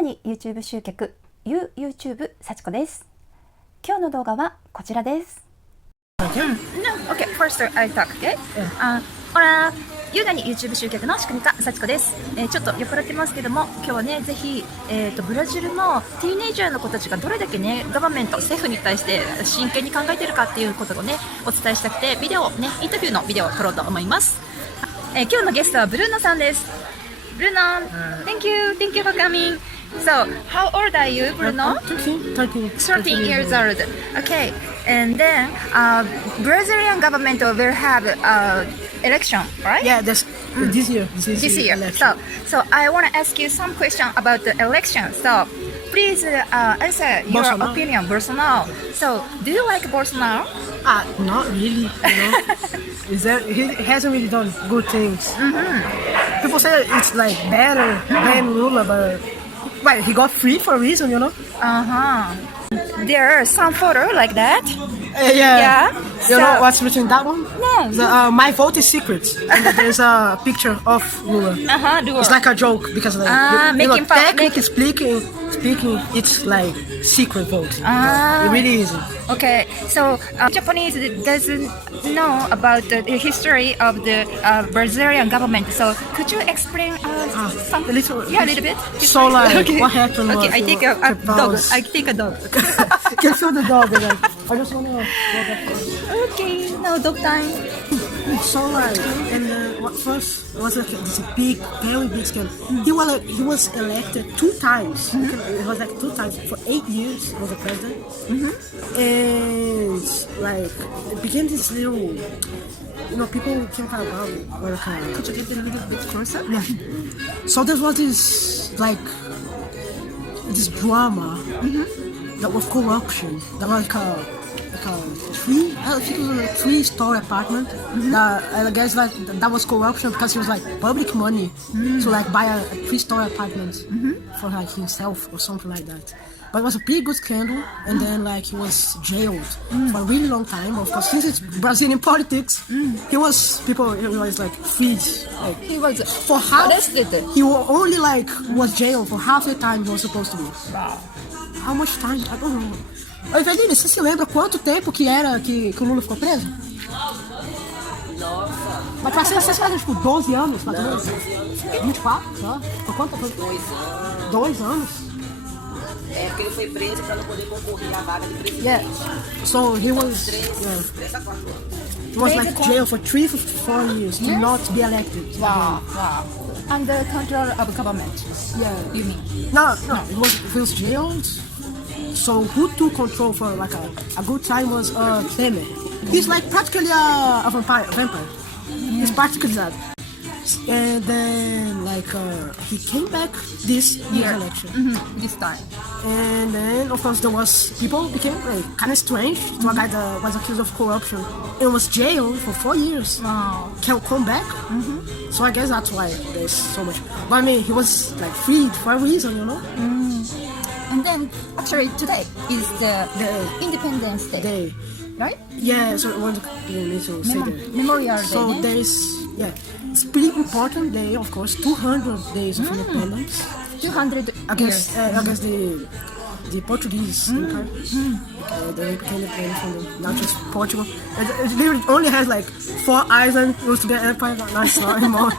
ガに YouTube 集客 YouTube 幸子です。今日の動画はこちらです。Okay, first I talk, okay? Hola, 優雅に YouTube 集客の仕組み家幸子です。ちょっと酔っ払ってますけども、今日はねぜひ、ブラジルのティーネイジャーの子たちがどれだけねガバメント政府に対して真剣に考えているかっていうことをねお伝えしたくてビデオねインタビューのビデオを撮ろうと思います。今日のゲストはブルーノさんです。ブルーノ、thank you for coming. So, how old are you, Bruno? 13 years old. Okay, and then Brazilian government will have election, right? Yeah, this year. This year. So I want to ask you some question about the election. So, please answer your Bolsonaro. opinion, Bolsonaro. So, do you like Bolsonaro? Not really. He hasn't really done good things. People say it's like better than Lula, but he got free for a reason, There are some photo like that. Yeah. You know So- what's written in that one? No. My vote is secret. And there's a picture of Lula. Lula. It's like a joke because making fun- technically speaking, it's like secret vote. It really isn't. Okay, so Japanese doesn't know about the history of the Brazilian government. So could you explain some? A little. Yeah, a little bit. So like, what happened? Okay, was I take a dog. was- I take a dog. Can show the dog. Like, I just wanna go back. Okay, now dog time. So like, and what first was like this big, very big scandal. He was elected 2 times. It was like 2 times for 8 years. He was a president, and like it became this little. People came kind of Could you get a little bit closer? yeah. So there was this like this drama that was corruption. That was like a 3-story apartment. I guess like that was corruption because it was like public money to like buy a 3-story apartment for like himself or something like that. But it was a pretty good scandal, and then like he was jailed for a really long time. Of course, since it's Brazilian politics, he was like freed. Like He was for half. arrested. He only like was jailed for half the time he was supposed to be. Wow. How much time? I don't know. Eveline, você se lembra quanto tempo que o Lula ficou preso? Mas pra ser, vocês fazem tipo 12 anos, mais ou menos? 24, só? Por quanto? 2 anos? É porque ele foi preso para não poder concorrer à vaga de presidente. Yeah. So he was like jailed for 3-4 years to not be elected. Wow. Under control of government. Yeah. You mean? No, he was jailed. So who took control for like a good time was Temer. He's like practically a vampire. He's practically that. And then like he came back this year's election. This time. And then of course people became like kind of strange to a guy that was accused of corruption and was jailed for 4 years. Wow. Can come back. So I guess that's why there's so much. But I mean, he was like freed for a reason, And then actually today is the Independence Day, Day. right? Yeah, so I want to say that. Memorial Day. So there is, it's pretty important day, of course. 200 days of independence 200 against years. the Portuguese Empire. They became independent not just Portugal. It literally only has like 4 islands. It used to be an empire, but now it's not anymore.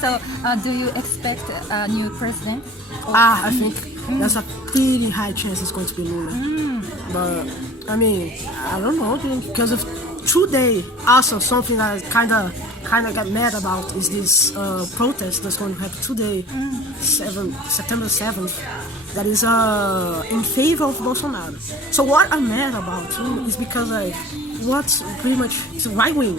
So do you expect a new president? I think there's a pretty high chance it's going to be Lula. But I mean, I don't know, because of today also something that kind of got mad about is this protest that's going to happen today, September 7th. That is in favor of Bolsonaro. So what I'm mad about is because like what's pretty much it's right wing,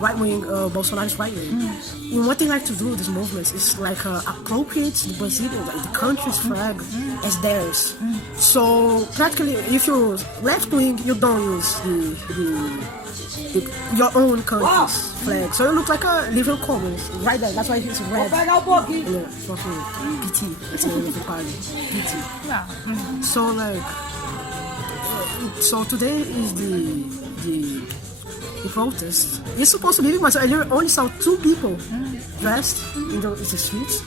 Bolsonaro's right wing. And what they like to do with these movements is like appropriate the Brazilian, like the country's flag as theirs. So practically, if you're left wing, you don't use your own country's flag. So you look like a liberal communist right there. That's why it's red. PT. That's the name of the party. PT. Yeah. So like, so today is the protest. It's supposed to be big, but I only saw 2 people dressed in the streets.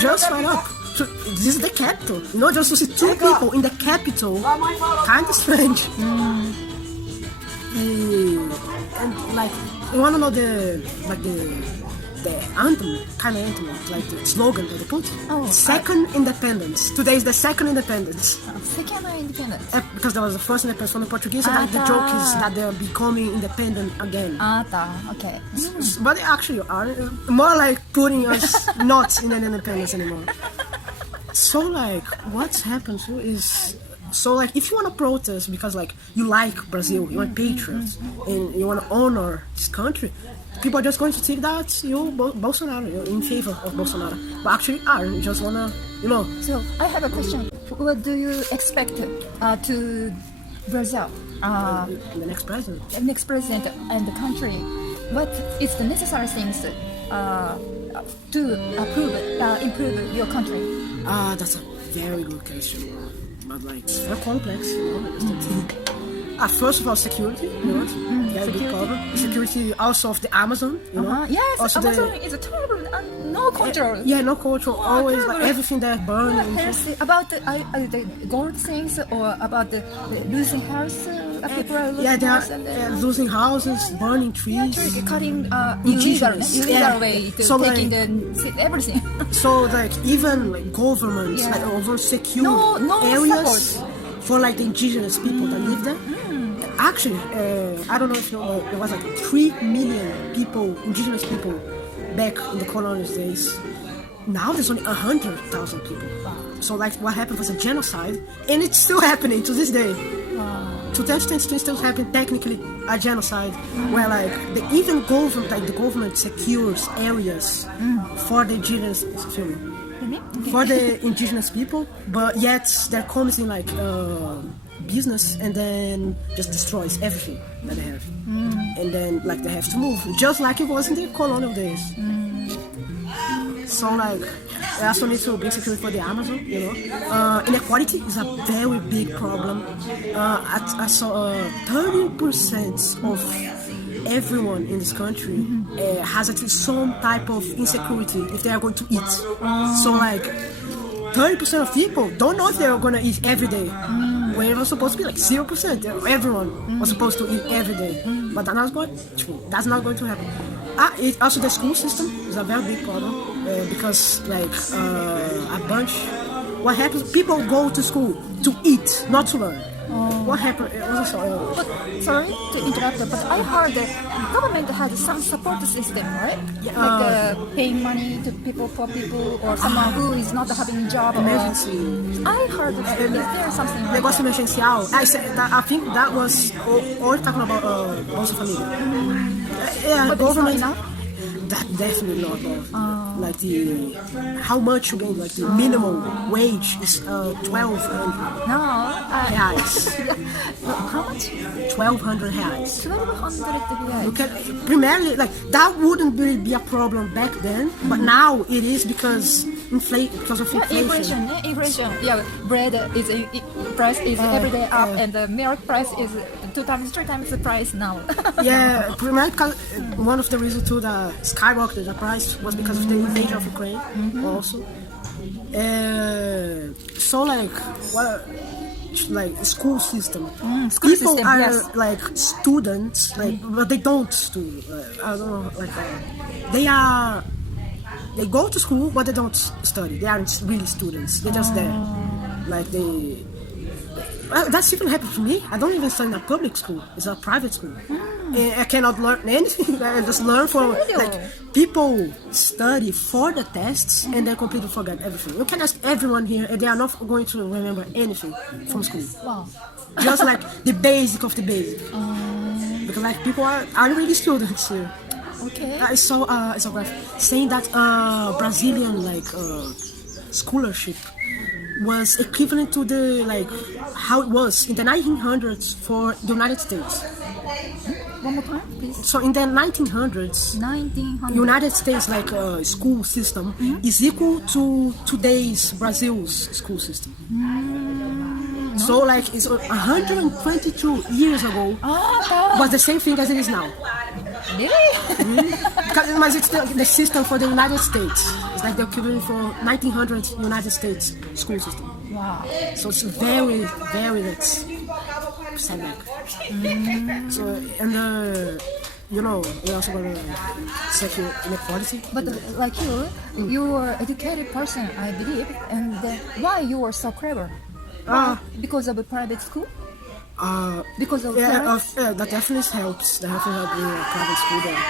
Just right up. So this is the capital. You know, just to see two people in the capital, kind of strange. And like, you wanna know the anthem, kind of anthem, like the slogan that they put? Second independence. Today is the second independence. Second independence. Because there was the first independence from the Portuguese, so like the joke is that they're becoming independent again. Okay. But they actually are more like putting us not in an independence anymore. So like, what's happened to is, so like, if you want to protest because like you like Brazil, you're a patriot, and you want to honor this country, people are just going to think that you're Bolsonaro, you're in favor of Bolsonaro. But actually are, you just want to, you know. So I have a question. What do you expect to Brazil? The next president. Next president and the country. What is the necessary things to improve your country? That's a very good question. But like, it's very complex, you know. First of all, security, you know, very big problem. Security also of the Amazon, you know. Yes, also Amazon is a terrible, no control. Yeah, no control. Always like everything that's burning. About the gold things or about the losing house, people are losing house and losing houses, burning trees, cutting illegal way to so taking like, everything. So like even like governments like over secure areas support for like the indigenous people that live there. Actually, I don't know if you know, there was like 3 million people, indigenous people, back in the colonial days. Now there's only 100,000 people. So like what happened was a genocide, and it's still happening to this day. To that extent, it's still happening technically a genocide, where like the government secures areas for the indigenous for the indigenous people, but yet there comes in like business and then just destroys everything that they have, and then like they have to move, just like it was in the colonial days. So like, I also need to bring security for the Amazon, you know. Inequality is a very big problem. I saw 30% of everyone in this country has at least some type of insecurity if they are going to eat. So like, 30% of people don't know if they are going to eat every day. When it was supposed to be like 0%, everyone was supposed to eat every day. But that's not going to happen. Also, the school system is a very big problem because like a bunch. What happens? People go to school to eat, not to learn. What happened? Sorry to interrupt, but I heard the government has some support system, right? Like paying money to people, poor people, or someone who is not having a job. Emergency. I heard that. Is there something like Negócio emergencial. I think that was all talking about Bolsa Família. Yeah, but government. It's not enough? That definitely not enough. Like the how much you get, like the minimum wage is 1,200. No. Reais. How much? 1,200 reais. 1,200 You can primarily like that wouldn't really be a problem back then, but now it is because because of inflation. Inflation. Yeah, bread is price is every day up, and the milk price is 2 times, 3 times the price now. Yeah, primarily because one of the reasons to the skyrocketed the price was because of the invasion of Ukraine, also. So like what? Like school system. School People system, are yes. like students, like but they don't do. I don't know, like they go to school, but they don't study. They aren't really students. They're just there, like they. That's even happened to me. I don't even study in a public school. It's a private school. I cannot learn anything. I just learn from like people study for the tests and then completely forget everything. You can ask everyone here, and they are not going to remember anything from school. Wow. Just like the basic of the basic. Because like people are really students here. Okay. I saw it's a graph saying that Brazilian like scholarship was equivalent to the like how it was in the 1900s for the United States. One more time, please. So in the 1900s, 1900. United States like school system is equal to today's Brazil's school system. So like it's 122 years ago was the same thing as it is now. Really? Because it's the system for the United States. It's like the equivalent for 1900 United States school system. Wow. So it's very, very set back. So, and you know, we're also going to sexual inequality. But like you are an educated person, I believe, and why you are so clever? Because of a private school? Because of parents? That definitely helps. That definitely helps being a private school there.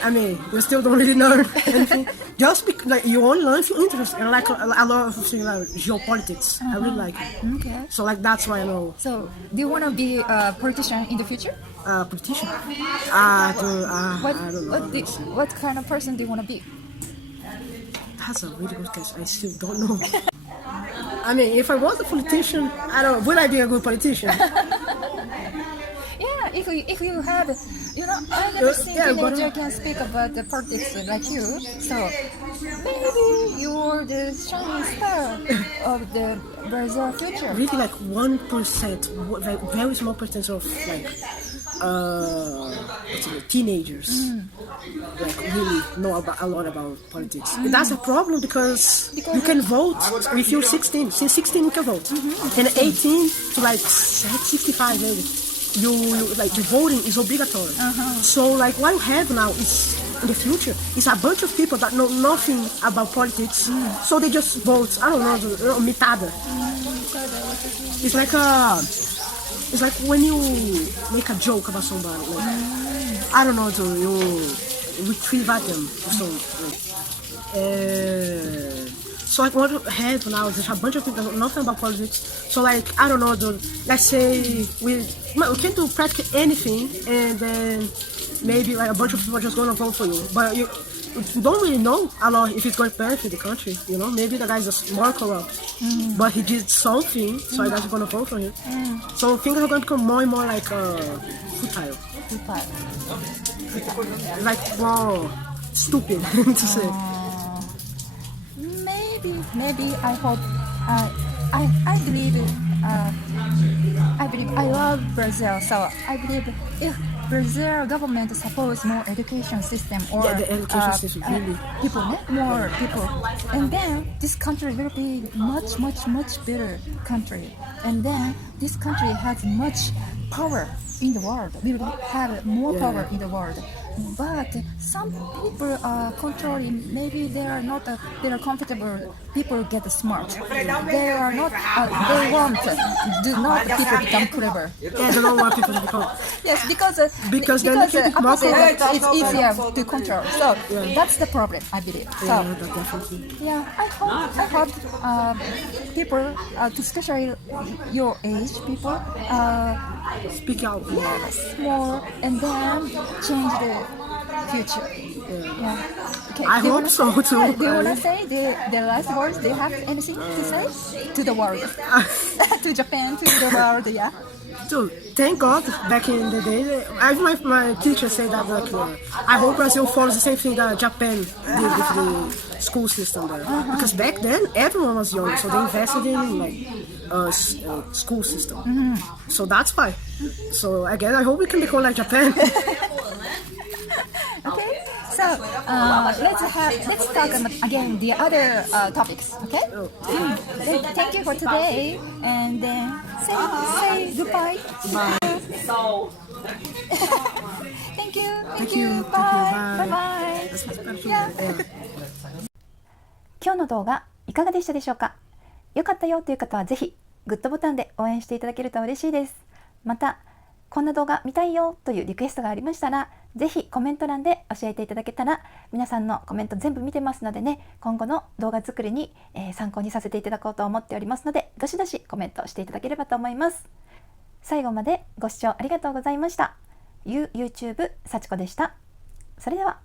I mean, you still don't really learn anything. Just because, like, you only learn if you're interested. And like a lot of things like geopolitics. I really like it. Okay. So like that's why I know. So, do you want to be a politician in the future? Politician. I don't know. What kind of person do you want to be? That's a really good question. I still don't know. I mean, if I was a politician, I don't know. Would I be a good politician? Yeah, if you have, you know, I never seen teenager can speak about the politics like you. So maybe you're the shining star of the Brazil future. Really, like 1%, like very small percentage of like teenagers like really know a lot about politics. And that's a problem because you can vote if you're 16. Since 16 you can vote, and 18 to like 65 maybe. You like the voting is obligatory. So like what you have now is in the future is a bunch of people that know nothing about politics. So they just vote. I don't know, mitada. It's like when you make a joke about somebody. Like, I don't know, you retrieve at them or something. So like what you have now is a bunch of people that know nothing about politics. So like I don't know, let's say we can't do practically anything, and then maybe like a bunch of people are just gonna vote for you, but you don't really know a lot if it's going to benefit the country. You know, maybe the guy's just more corrupt, but he did something, so I guess you're gonna vote for him. So things are going to become more and more like futile, like more stupid to say. Maybe I hope I believe I love Brazil, so I believe if Brazil government supports more education system or the education system really more people, and then this country will be much better country, and then this country has much power in the world. We will have more power in the world. But some people are controlling. Maybe they are not. They are comfortable. People get smart. They are not. They want. Do not people become clever. Yeah, they don't want people to become. Yes, because opposite it's easier to control. So that's the problem, I believe. So I hope people, especially your age people, Speak out. yes, more, and then change the future. Okay. I hope so too. Do you want to say the last words? Do you have anything to say to the world, to Japan, to the world? Yeah. So thank God, back in the day, my teacher said that like, I hope Brazil follows the same thing that Japan did with the school system there. Because back then everyone was young, so they invested in like school system. So that's why. So again, I hope we can become like Japan. Okay. So let's talk again the other topics. Okay. Then thank you for today, and then say goodbye. Bye. Thank you. Thank you. Bye. Bye. Yeah. 今日の動画いかがでしたでしょうか。良かったよという方はぜひグッドボタンで応援していただけると嬉しいです。またこんな動画見たいよというリクエストがありましたらぜひコメント欄で教えていただけたら皆さんのコメント全部見てますのでね、今後の動画作りに、参考にさせていただこうと思っておりますのでどしどしコメントしていただければと思います。最後までご視聴ありがとうございました。YouTube 幸子でした。それでは。